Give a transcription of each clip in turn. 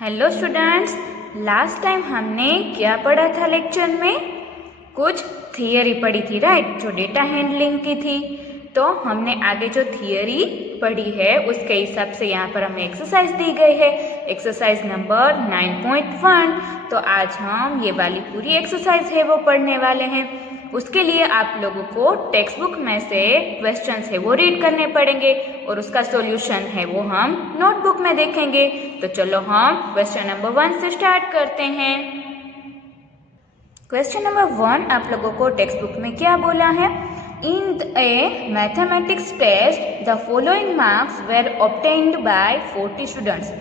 Hello students, last time हमने क्या पढ़ा था लेक्चर में? कुछ थियरी पढ़ी थी, राइट, जो डेटा हैंडलिंग की थी। तो हमने आगे जो थियरी पढ़ी है उसके हिसाब से यहाँ पर हमें एक्सरसाइज दी गई है, एक्सरसाइज नंबर 9.1। तो आज हम ये वाली पूरी एक्सरसाइज है वो पढ़ने वाले हैं। उसके लिए आप लोगों को टेक्स्ट बुक में से क्वेश्चंस है वो रीड करने पड़ेंगे और उसका सॉल्यूशन है वो हम नोटबुक में देखेंगे। तो चलो हम क्वेश्चन नंबर 1 से स्टार्ट करते हैं। क्वेश्चन नंबर 1 आप लोगों को टेक्स्ट बुक में क्या बोला है? In a mathematics test the following marks were obtained by 40 students.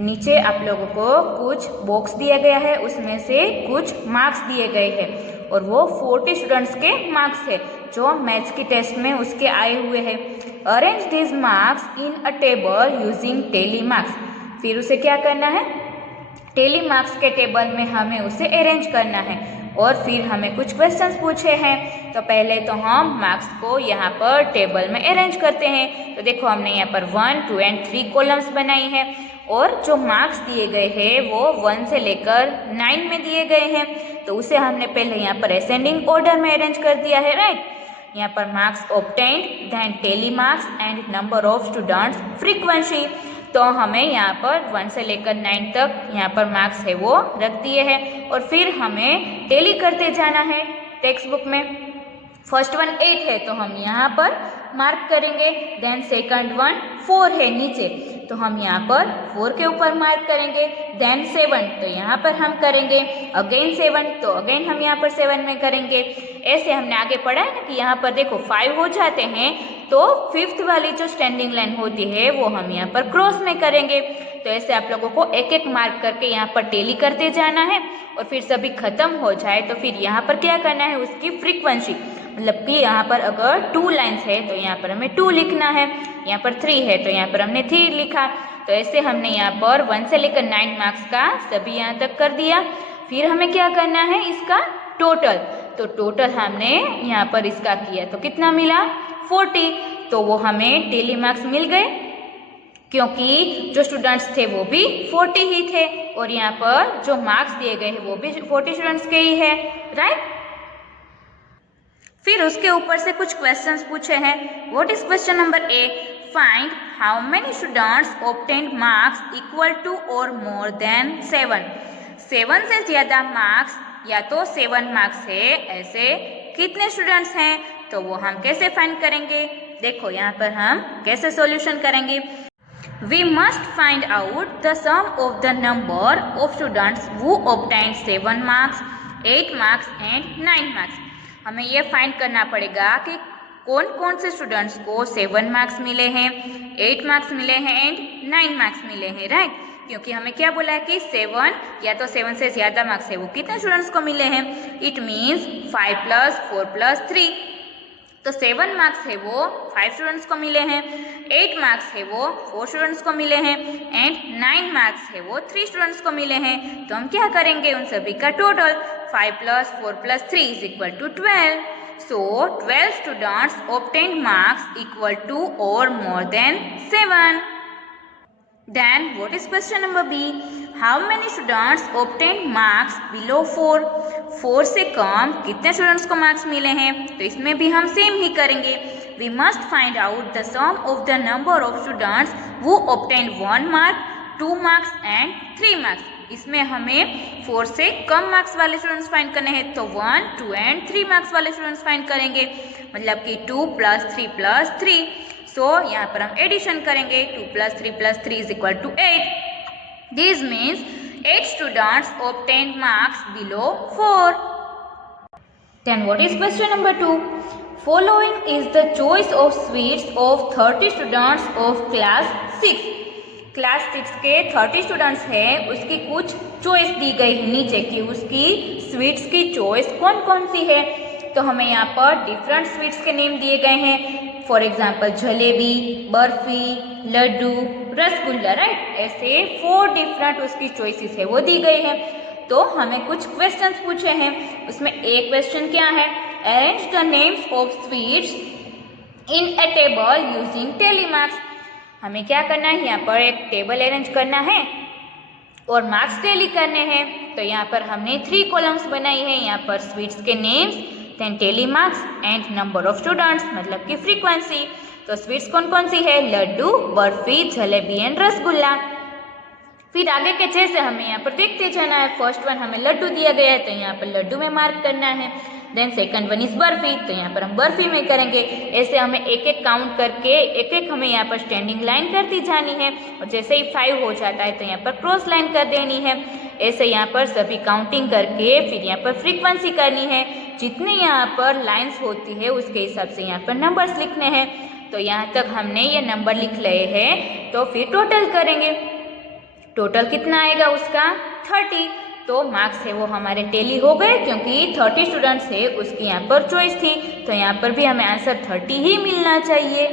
नीचे आप लोगों को कुछ बॉक्स दिया गया है, उसमें से कुछ मार्क्स दिए गए हैं और वो 40 स्टूडेंट्स के मार्क्स है जो मैथ्स की टेस्ट में उसके आए हुए हैं। Arrange this marks in a table using tally marks. फिर उसे क्या करना है? टेली मार्क्स के टेबल में हमें उसे अरेंज करना है और फिर हमें कुछ क्वेश्चंस पूछे हैं। तो पहले तो हम मार्क्स को यहाँ पर टेबल में अरेंज करते हैं। तो देखो हमने यहाँ पर 1, 2 एंड 3 कॉलम्स बनाई है और जो मार्क्स दिए गए हैं वो 1 से लेकर 9 में दिए गए हैं। तो उसे हमने पहले यहाँ पर असेंडिंग ऑर्डर में अरेंज कर दिया है, राइट। यहाँ पर marks obtained, then tally marks and number of students, frequency. तो हमें यहाँ पर 1 से लेकर 9 तक यहाँ पर मार्क्स है वो रख दिए हैं और फिर हमें टेली करते जाना है टेक्स्ट बुक में। फर्स्ट वन 8 है तो हम यहाँ पर मार्क करेंगे, देन सेकंड वन 4 है नीचे तो हम यहाँ पर 4 के ऊपर मार्क करेंगे, देन 7 तो यहाँ पर हम करेंगे, अगेन 7 तो अगेन हम यहाँ पर 7 में करेंगे। ऐसे हमने आगे पढ़ा है ना कि यहाँ पर देखो 5 हो जाते हैं तो 5th वाली जो स्टैंडिंग लाइन होती है वो हम यहाँ पर क्रॉस में करेंगे। तो ऐसे आप लोगों को एक एक मार्क करके यहाँ पर टेली करते जाना है और फिर सभी खत्म हो जाए तो फिर यहाँ पर क्या करना है, उसकी फ्रीक्वेंसी, मतलब कि यहाँ पर अगर 2 लाइन्स है तो यहाँ पर हमें 2 लिखना है, यहाँ पर 3 है तो यहाँ पर हमने 3 लिखा। तो ऐसे हमने यहाँ पर 1 से लेकर 9 मार्क्स का सभी यहाँ तक कर दिया। फिर हमें क्या करना है, इसका टोटल। तो टोटल हमने यहाँ पर इसका किया तो कितना मिला, 40। तो वो हमें टेली मार्क्स मिल गए क्योंकि जो स्टूडेंट्स थे वो भी 40 ही थे और यहाँ पर जो मार्क्स दिए गए हैं वो भी 40 स्टूडेंट्स के ही है, राइट। फिर उसके ऊपर से कुछ क्वेश्चंस पूछे हैं। What is question number A? Find how many students obtained marks equal to और मोर देन 7। 7 से ज्यादा मार्क्स या तो 7 मार्क्स है, ऐसे कितने स्टूडेंट्स हैं? तो वो हम कैसे फाइंड करेंगे? देखो यहाँ पर हम कैसे सॉल्यूशन करेंगे। We must find out the sum of the number of students who obtained 7 marks, 8 marks and 9 marks। हमें ये फाइंड करना पड़ेगा कि कौन कौन से स्टूडेंट्स को 7 मार्क्स मिले हैं, 8 मार्क्स मिले हैं एंड 9 मार्क्स मिले हैं, राइट। क्योंकि हमें क्या बोला है कि 7 या तो 7 से ज़्यादा मार्क्स है वो कितने स्टूडेंट्स को मिले हैं, इट मीन्स 5 + 4 + 3। तो 7 मार्क्स है वो 5 स्टूडेंट्स को मिले हैं, 8 मार्क्स है वो 4 स्टूडेंट्स को मिले हैं एंड 9 मार्क्स है वो 3 स्टूडेंट्स को मिले हैं। तो हम क्या करेंगे, उन सभी का total 5 + 4 + 3 = 12। So 12 students obtained marks equal to or more than 7. Then what is question number B? How many students obtained marks below 4? 4 से कम कितने स्टूडेंट्स को मार्क्स मिले हैं? तो इसमें भी हम सेम ही करेंगे। We must find out the sum of the number of students who obtained 1 mark, 2 marks and 3 marks। इसमें हमें 4 से कम मार्क्स वाले स्टूडेंट्स फाइंड करने हैं तो 1, 2 एंड 3 मार्क्स वाले स्टूडेंट्स फाइंड करेंगे, मतलब कि 2 + 3 + 3। सो यहाँ पर हम एडिशन करेंगे, 2 + 3 + 3 = 8। This means 8 students obtained marks below 4. Then what is question number 2? Following is the choice of sweets of 30 students of class 6. Class 6 के 30 स्टूडेंट्स हैं, उसकी कुछ चॉइस दी गई है नीचे की उसकी स्वीट्स की चॉइस कौन कौन सी है। तो हमें यहाँ पर डिफरेंट स्वीट्स के नेम दिए गए हैं, for example jalebi, barfi, laddoo, rasgulla, right. ऐसे 4 डिफरेंट उसकी चॉइसेस है वो दी गई है। तो हमें कुछ क्वेश्चंस पूछे हैं, उसमें एक क्वेश्चन क्या है, arrange the names of sweets in a table using tally marks. हमें क्या करना है, यहाँ पर एक टेबल अरेंज करना है और मार्क्स टैली करने हैं। तो यहाँ पर हमने 3 कॉलम्स बनाई है। यहाँ पर स्वीट्स के names, then tally marks and number of students, मतलब कि फ्रीक्वेंसी। तो स्वीट्स कौन कौन सी है? लड्डू, बर्फी, जलेबी एंड रसगुल्ला। फिर आगे के जैसे हमें यहाँ पर देखते जाना है। फर्स्ट वन हमें लड्डू दिया गया है, तो यहाँ पर लड्डू में मार्क करना है। Then second one is barfi, तो यहाँ पर हम बर्फी में करेंगे। ऐसे हमें एक एक काउंट करके एक एक हमें यहाँ पर स्टैंडिंग लाइन करती जानी है, और जैसे ही 5 हो जाता है तो यहाँ पर क्रॉस लाइन कर देनी है। ऐसे यहाँ पर सभी काउंटिंग करके फिर यहाँ पर फ्रीक्वेंसी करनी है। जितने यहाँ पर लाइन्स होती है उसके हिसाब से यहाँ पर नंबर्स लिखने हैं। तो यहाँ तक हमने ये नंबर लिख लिए हैं। तो फिर टोटल करेंगे। टोटल कितना आएगा उसका? 30। तो मार्क्स है वो हमारे टैली हो गए, क्योंकि 30 स्टूडेंट्स है उसकी यहाँ पर चॉइस थी। तो यहाँ पर भी हमें आंसर 30 ही मिलना चाहिए।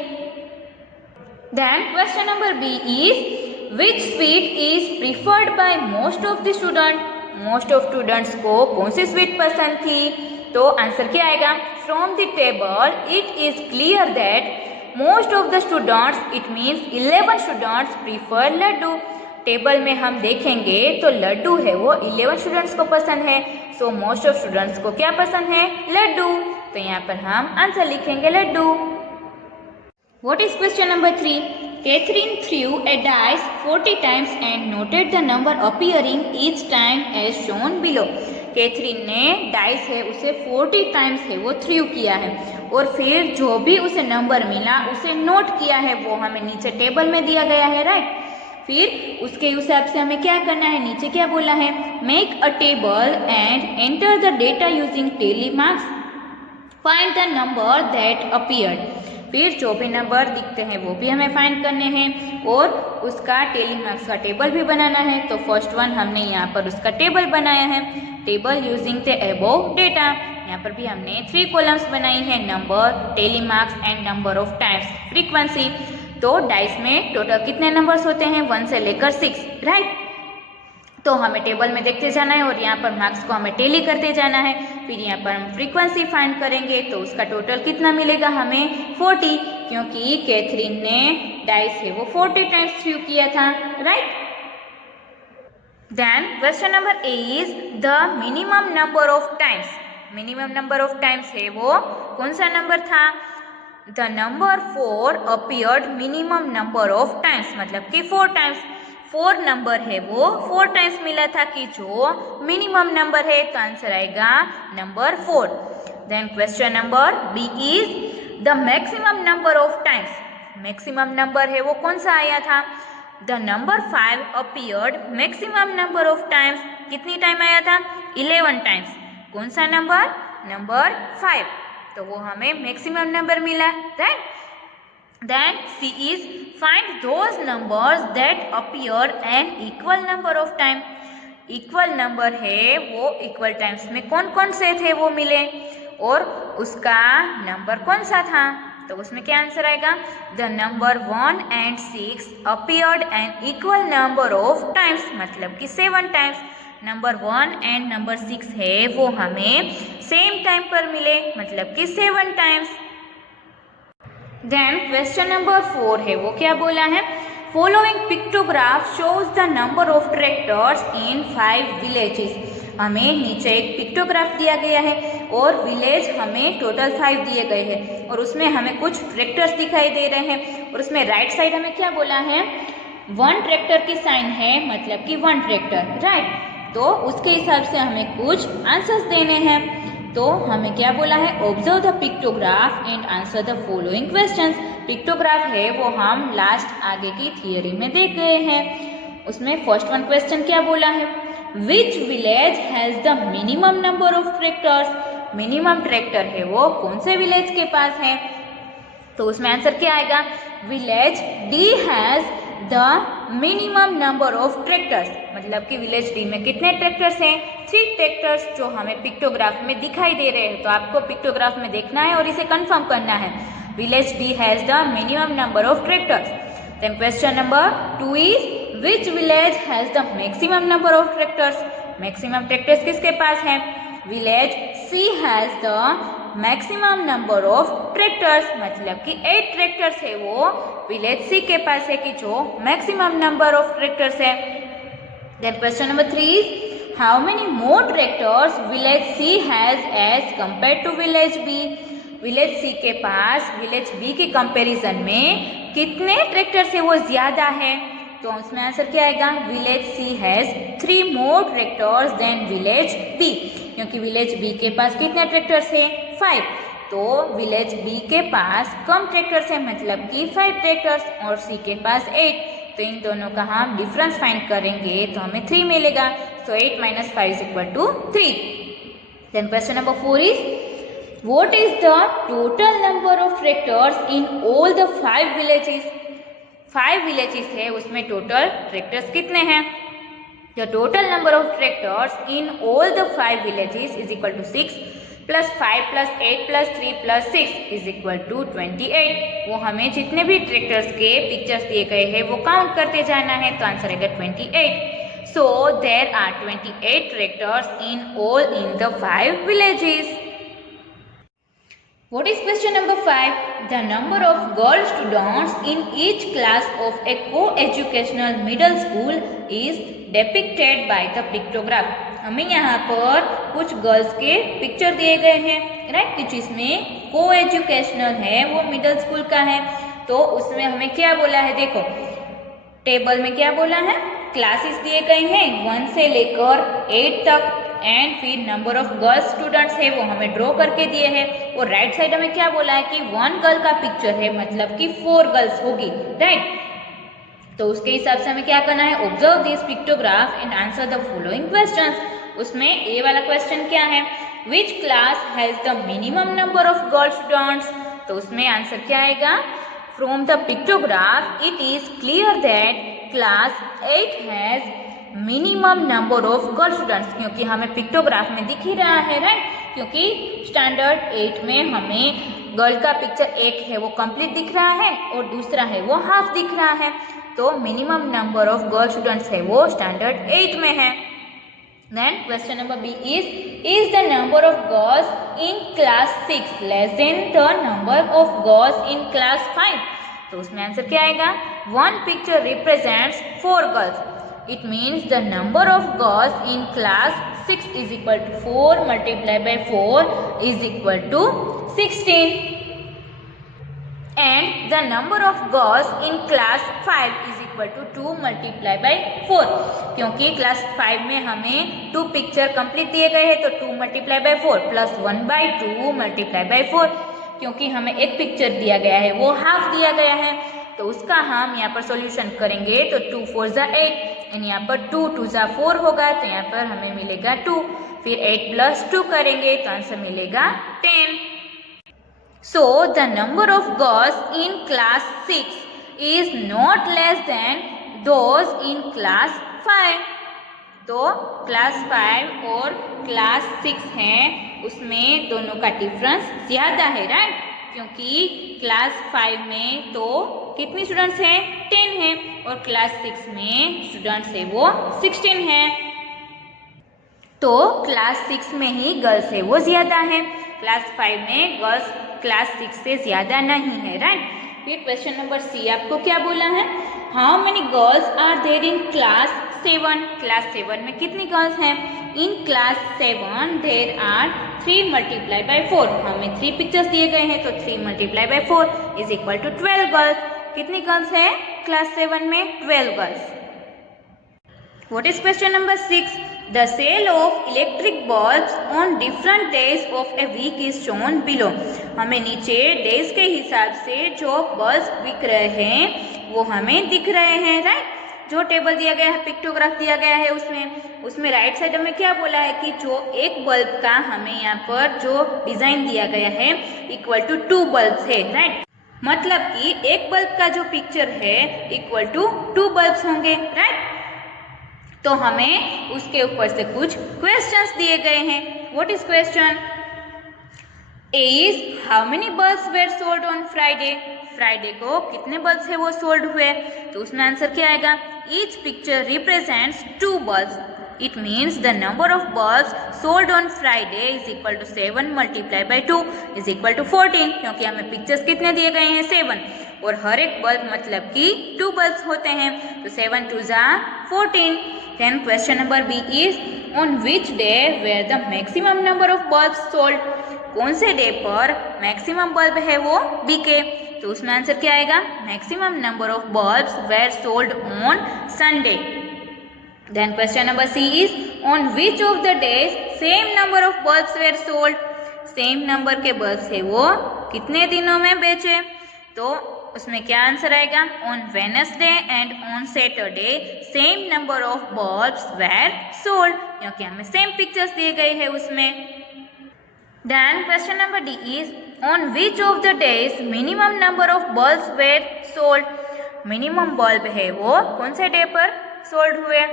Then question number B is which sweet is preferred by most of the student. Most of students को कौन सी स्वीट पसंद थी? तो आंसर क्या आएगा? From the table it is clear that most of the students, it means 11 students prefer laddoo. Table में हम देखेंगे तो लड्डू है वो 11 स्टूडेंट्स को पसंद है। सो मोस्ट ऑफ स्टूडेंट्स को क्या पसंद है? लड्डू। तो यहाँ पर हम आंसर लिखेंगे laddoo. What is question number 3? Catherine threw a dice 40 times and noted the number appearing each time as shown below. Catherine ने डाइस है उसे 40 टाइम्स है वो थ्रू किया है, और फिर जो भी उसे नंबर मिला उसे नोट किया है। वो हमें नीचे टेबल में दिया गया है, राइट। फिर उसके हिसाब से हमें क्या करना है? नीचे क्या बोला है? Make a table and enter the data using tally marks, find the number that appeared. फिर जो भी नंबर दिखते हैं वो भी हमें फाइंड करने हैं, और उसका टैली मार्क्स का टेबल भी बनाना है। तो फर्स्ट वन हमने यहाँ पर उसका टेबल बनाया है, table using the above data. यहाँ पर भी हमने 3 कॉलम्स बनाई है, number, tally marks and number of times, frequency. तो डाइस में टोटल कितने नंबर्स होते हैं? 1 से लेकर 6, राइट। तो हमें टेबल में देखते जाना है, और यहाँ पर मार्क्स को हमें टैली करते जाना है। फिर यहाँ पर हम फ्रीक्वेंसी फाइंड करेंगे, तो उसका टोटल कितना मिलेगा हमें? 40, क्योंकि कैथरीन ने डाइस है वो 40 टाइम्स थ्रू किया था, right. Then question number A is the minimum number of times. Minimum number of times है वो कौन सा नंबर था? The number 4 appeared minimum number of times, मतलब कि 4 टाइम्स। 4 नंबर है वो 4 टाइम्स मिला था कि जो मिनिमम नंबर है। तो आंसर आएगा number 4। Then question number B is the maximum number of times. Maximum number है वो कौन सा आया था? The number 5 appeared maximum number of times. कितनी टाइम आया था? 11 टाइम्स। कौन सा नंबर? नंबर 5। तो वो हमें मैक्सिमम नंबर मिला, right. Then C is find those numbers that appear an equal number of time. Equal number है वो इक्वल टाइम्स में कौन कौन से थे वो मिले, और उसका नंबर कौन सा था? तो उसमें क्या आंसर आएगा? The number 1 and 6 appeared an equal number of times, मतलब कि 7 टाइम्स। नंबर 1 एंड नंबर 6 है वो हमें सेम टाइम पर मिले, मतलब कि 7 टाइम्स। देन क्वेश्चन नंबर 4 है वो क्या बोला है? Following pictograph shows the number of tractors in 5 villages. हमें नीचे एक पिक्टोग्राफ दिया गया है, और विलेज हमें टोटल 5 दिए गए हैं, और उसमें हमें कुछ ट्रैक्टर्स दिखाई दे रहे हैं। और उसमें राइट साइड हमें क्या बोला है? 1 ट्रैक्टर की साइन है, मतलब कि 1 ट्रैक्टर, राइट। तो उसके हिसाब से हमें कुछ आंसर्स देने हैं। तो हमें क्या बोला है? Observe the pictograph and answer the following questions. Pictograph है वो हम लास्ट आगे की थियरी में देख गए हैं। उसमें फर्स्ट वन क्वेश्चन क्या बोला है? Which village has the minimum number of tractors. Minimum tractor है वो कौन से विलेज के पास है? तो उसमें आंसर क्या आएगा? Village D has the minimum number of tractors, मतलब कि विलेज डी में कितने ट्रैक्टर्स हैं? 3 ट्रैक्टर्स, जो हमें पिक्टोग्राफ में दिखाई दे रहे हैं। तो आपको पिक्टोग्राफ में देखना है और इसे कंफर्म करना है। Village D has the minimum number of tractors. Then question number 2 is which village has the maximum number of tractors. Maximum tractors किसके पास है? Village C has the maximum number of tractors, मतलब कि 8 tractors है वो village C के पास है कि जो मैक्सिमम नंबर ऑफ ट्रैक्टर्स है। Then question number 3 is how many more tractors village C has as compared to village B? Village C के पास विलेज बी के कंपैरिजन में कितने ट्रैक्टर से वो ज्यादा है? तो उसमें आंसर क्या आएगा? Village C has 3 more tractors than village B, क्योंकि विलेज बी के पास कितने ट्रैक्टर्स है? 5। तो विलेज बी के पास कम ट्रैक्टर्स है, मतलब कि 5 ट्रैक्टर्स, और सी के पास 8। तो इन दोनों का हम डिफरेंस फाइंड करेंगे तो हमें 3 मिलेगा। So 8 - 5 = 3। Then question number 4 is what is the total number of tractors in all the 5 villages? 5 villages है, उसमें टोटल ट्रैक्टर्स कितने हैं? The total number of tractors in all the 5 villages is equal to 6 + 5 + 8 + 3 + 6 is equal to 28। वो हमें जितने भी tractors के pictures दिए गए हैं वो काउंट करते जाना है, तो आंसर आएगा 28। So there are 28 tractors in the 5 villages। What is question number 5? The number of girl students in each class of a co-educational middle school is depicted by the pictograph। हमें यहाँ पर कुछ girls के picture दिए गए हैं, right, कि जिसमें को एजुकेशनल है, वो मिडिल स्कूल का है। तो उसमें हमें क्या बोला है? देखो टेबल में क्या बोला है? क्लासेस दिए गए हैं 1 से लेकर 8 तक, एंड फिर नंबर ऑफ गर्ल्स स्टूडेंट्स है वो हमें ड्रॉ करके दिए हैं, और राइट साइड हमें क्या बोला है कि 1 गर्ल का पिक्चर है, मतलब कि 4 गर्ल्स होगी, राइट। तो उसके हिसाब से हमें क्या करना है? Observe this pictograph and answer the following questions. उसमें ए वाला क्वेश्चन क्या है? Which class has the minimum number of girl students? तो उसमें आंसर क्या आएगा? From the pictograph it is clear that class 8 has minimum number of girl students, क्योंकि हमें पिक्टोग्राफ में दिख ही रहा है, राइट, क्योंकि स्टैंडर्ड 8 में हमें गर्ल का पिक्चर एक है वो कंप्लीट दिख रहा है और दूसरा है वो हाफ दिख रहा है। तो minimum number of girl students है वो स्टैंडर्ड 8 में है। Then question number B is the number of girls in class 6 less than the number of girls in class 5? तो उसमें आंसर क्या आएगा? 1 picture represents 4 girls. It means the number of girls in class 6 is equal to 4 multiplied by 4 is equal to 16, and the number of girls in class 5 is equal to 2 multiplied by 4। क्योंकि class 5 में हमें 2 picture complete दिए गए हैं, तो 2 multiplied by 4 plus 1/2 multiplied by 4, क्योंकि हमें एक पिक्चर दिया गया है वो हाफ दिया गया है, तो उसका हम यहाँ पर सॉल्यूशन करेंगे तो 2 4 ज़ा 8, एंड यहाँ पर 2 2 ज़ा 4 होगा, तो यहाँ पर हमें मिलेगा 2। फिर 8 + 2 करेंगे तो आंसर मिलेगा 10। So the number of girls in class 6 is not less than those in class 5। तो क्लास 5 और क्लास 6 हैं, उसमें दोनों का डिफरेंस ज़्यादा है, राइट, क्योंकि क्लास 5 में तो कितनी स्टूडेंट्स हैं? 10 हैं, और क्लास 6 में स्टूडेंट्स है वो 16 हैं। तो क्लास 6 में ही गर्ल्स है वो ज़्यादा है, क्लास 5 में गर्ल्स क्लास 6 से ज़्यादा नहीं है, राइट। फिर क्वेश्चन नंबर सी आपको क्या बोला है? How many girls are there in class 7? Class 7 में कितनी गर्ल्स हैं? In class 7 there are 3 multiplied by 4। हमें 3 पिक्चर्स दिए गए हैं, तो 3 multiplied by 4 is equal to 12 girls. कितनी गर्ल्स है क्लास 7 में? 12 girls. What is question number 6? The sale of electric bulbs on different days of a week is shown below. हमें नीचे डेज के हिसाब से जो बल्ब्स बिक रहे हैं वो हमें दिख रहे हैं, राइट। जो टेबल दिया गया है, पिक्टोग्राफ दिया गया है, उसमें राइट साइड में क्या बोला है कि जो एक बल्ब का हमें यहाँ पर जो डिजाइन दिया गया है इक्वल टू 2 बल्ब्स है, राइट। मतलब कि एक बल्ब का जो पिक्चर है इक्वल टू 2 बल्ब्स होंगे, राइट। तो हमें उसके ऊपर से कुछ क्वेश्चंस दिए गए हैं। What is question? A is how many bulbs were sold on Friday? Friday को कितने बल्ब्स है वो सोल्ड हुए? तो उसमें आंसर क्या आएगा? Each picture represents 2 bulbs. It means the number of bulbs sold on Friday is equal to 7 multiplied by 2 is equal to 14, क्योंकि हमें पिक्चर्स कितने दिए गए हैं? 7, और हर एक बल्ब मतलब कि 2 बल्ब्स होते हैं, तो 7 2 ज़ा 14। Then question number B is on which day were the maximum number of bulb sold, कौन से डे पर मैक्सिमम बल्ब है वो बिके, तो उसमें आंसर क्या आएगा, maximum number of bulbs were sold on Sunday. Then question number C is on which of the days same number of bulbs were sold, same number के बल्ब्स है वो कितने दिनों में बेचे, तो उसमें क्या आंसर आएगा, on Wednesday and on Saturday same number of bulbs were sold, क्योंकि हमें सेम पिक्चर्स दिए गए हैं उसमें। Then question number D is on which of the days minimum number of bulbs were sold, minimum bulb है वो कौन से डे पर सोल्ड हुए,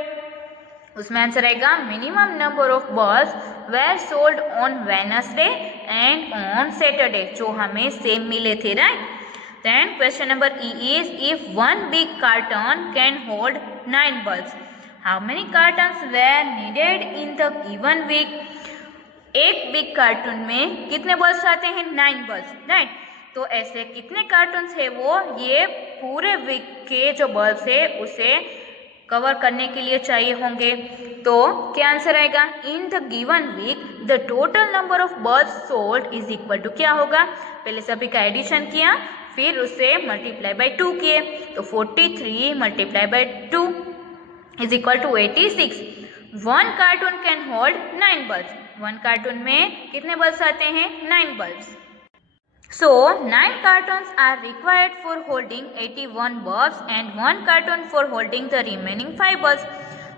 उसमें आंसर आएगा minimum number of bulbs were sold on Wednesday and on Saturday, जो हमें सेम मिले थे, right. Then question number E is if one big carton can hold 9 bulbs, how many cartons were needed in the given week, एक big carton में कितने bulbs आते हैं, 9 bulbs, right. तो ऐसे कितने कार्टून्स है वो ये पूरे वीक के जो बल्ब्स है उसे कवर करने के लिए चाहिए होंगे, तो क्या आंसर आएगा, in the given week the total number of bulbs sold is equal to क्या होगा, पहले सभी का एडिशन किया फिर उसे मल्टीप्लाई बाय 2 किए, तो 43 multiply by 2 is equal to 86। One carton can hold 9 bulbs, one carton में कितने बल्ब्स आते हैं, 9 bulbs। So 9 cartons are required for holding 81 bulbs and 1 carton for holding the remaining 5 bulbs।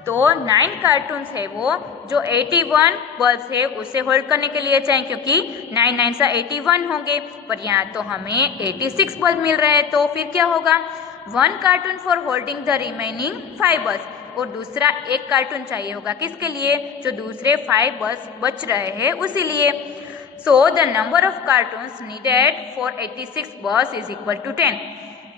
तो 9 कार्टून्स है वो जो 81 बल्ब्स है उसे होल्ड करने के लिए चाहिए, क्योंकि 9 9 सा 81 होंगे, पर यहाँ तो हमें 86 बल्ब मिल रहे हैं, तो फिर क्या होगा, 1 cartoon for holding the remaining 5 bulbs, और दूसरा एक कार्टून चाहिए होगा किसके लिए, जो दूसरे 5 बल्ब्स बच रहे हैं उसी लिए। So the number of cartoons needed for 86 bulbs is equal to 10।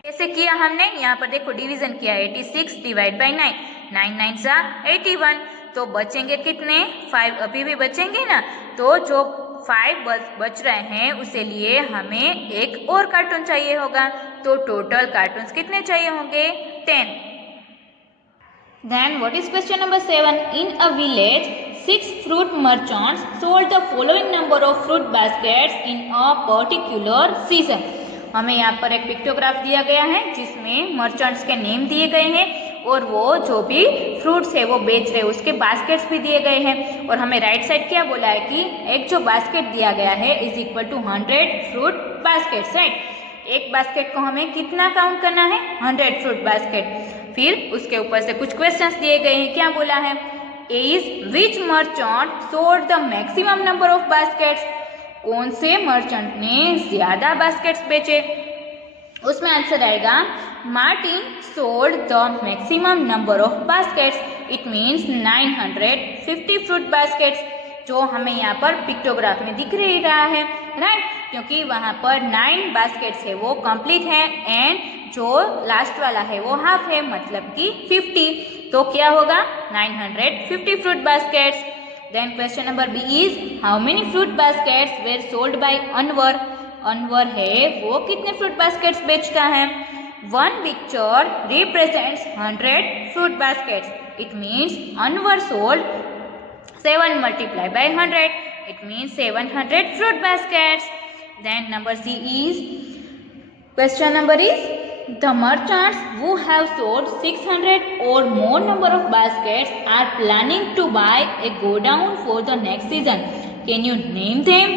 कैसे किया हमने, यहाँ पर देखो डिवीजन किया, 86 डिवाइड बाई 9, 9 9 सा 81, तो बचेंगे कितने, 5 अभी भी बचेंगे ना, तो जो 5 बल्ब बच रहे हैं उसे लिए हमें एक और कार्टून चाहिए होगा, तो टोटल कार्टून्स कितने चाहिए होंगे, 10। Then what is question number 7? In a village, 6 fruit merchants sold the following number of fruit baskets in a particular season। हमें यहाँ पर एक पिक्टोग्राफ दिया गया है जिसमें मर्चेंट्स के नेम दिए गए हैं और वो जो भी फ्रूट्स है वो बेच रहे हैं उसके बास्केट्स भी दिए गए हैं, और हमें राइट साइड क्या बोला है कि एक जो बास्केट दिया गया है is equal to 100 fruit baskets, right. एक बास्केट को हमें कितना काउंट करना है, 100 फ्रूट बास्केट। फिर उसके ऊपर से कुछ क्वेश्चंस दिए गए हैं, क्या बोला है, is which merchant sold the maximum number of baskets, कौन से मर्चेंट ने ज्यादा बास्केट्स बेचे, उसमें आंसर आएगा Martin sold the maximum number of baskets, it means 950 fruit baskets, जो हमें यहाँ पर पिक्टोग्राफ में दिख ही रहा है, राइट, क्योंकि वहाँ पर 9 बास्केट्स है वो कंप्लीट है एंड जो लास्ट वाला है वो हाफ है, मतलब कि 50, तो क्या होगा 950 fruit baskets. Then question number B is how many fruit baskets were sold by Anwar, Anwar है वो कितने फ्रूट बास्केट्स बेचता है, one picture represents 100 fruit baskets, it means Anwar sold 7 multiplied by 100, it means 700 fruit baskets। Then number C is, question number is, the merchants who have sold 600 or more number of baskets are planning to buy a godown for the next season, can you name them?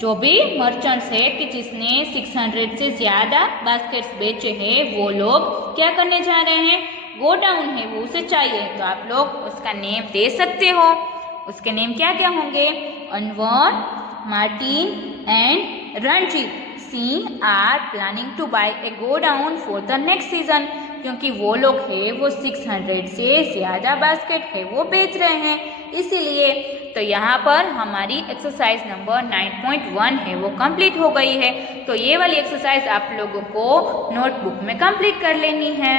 जो भी merchants है कि जिसने 600 से ज़्यादा baskets बेचे हैं वो लोग क्या करने जा रहे हैं, गोडाउन है वो उसे चाहिए, तो आप लोग उसका नेम दे सकते हो, उसके नेम क्या क्या होंगे, Anwar, Martin and Ranjit see are planning to buy a godown for the next season, क्योंकि वो लोग है वो 600 से ज़्यादा बास्केट है वो बेच रहे हैं इसीलिए। तो यहाँ पर हमारी एक्सरसाइज नंबर 9.1 है वो कंप्लीट हो गई है, तो ये वाली एक्सरसाइज आप लोगों को नोटबुक में कंप्लीट कर लेनी है।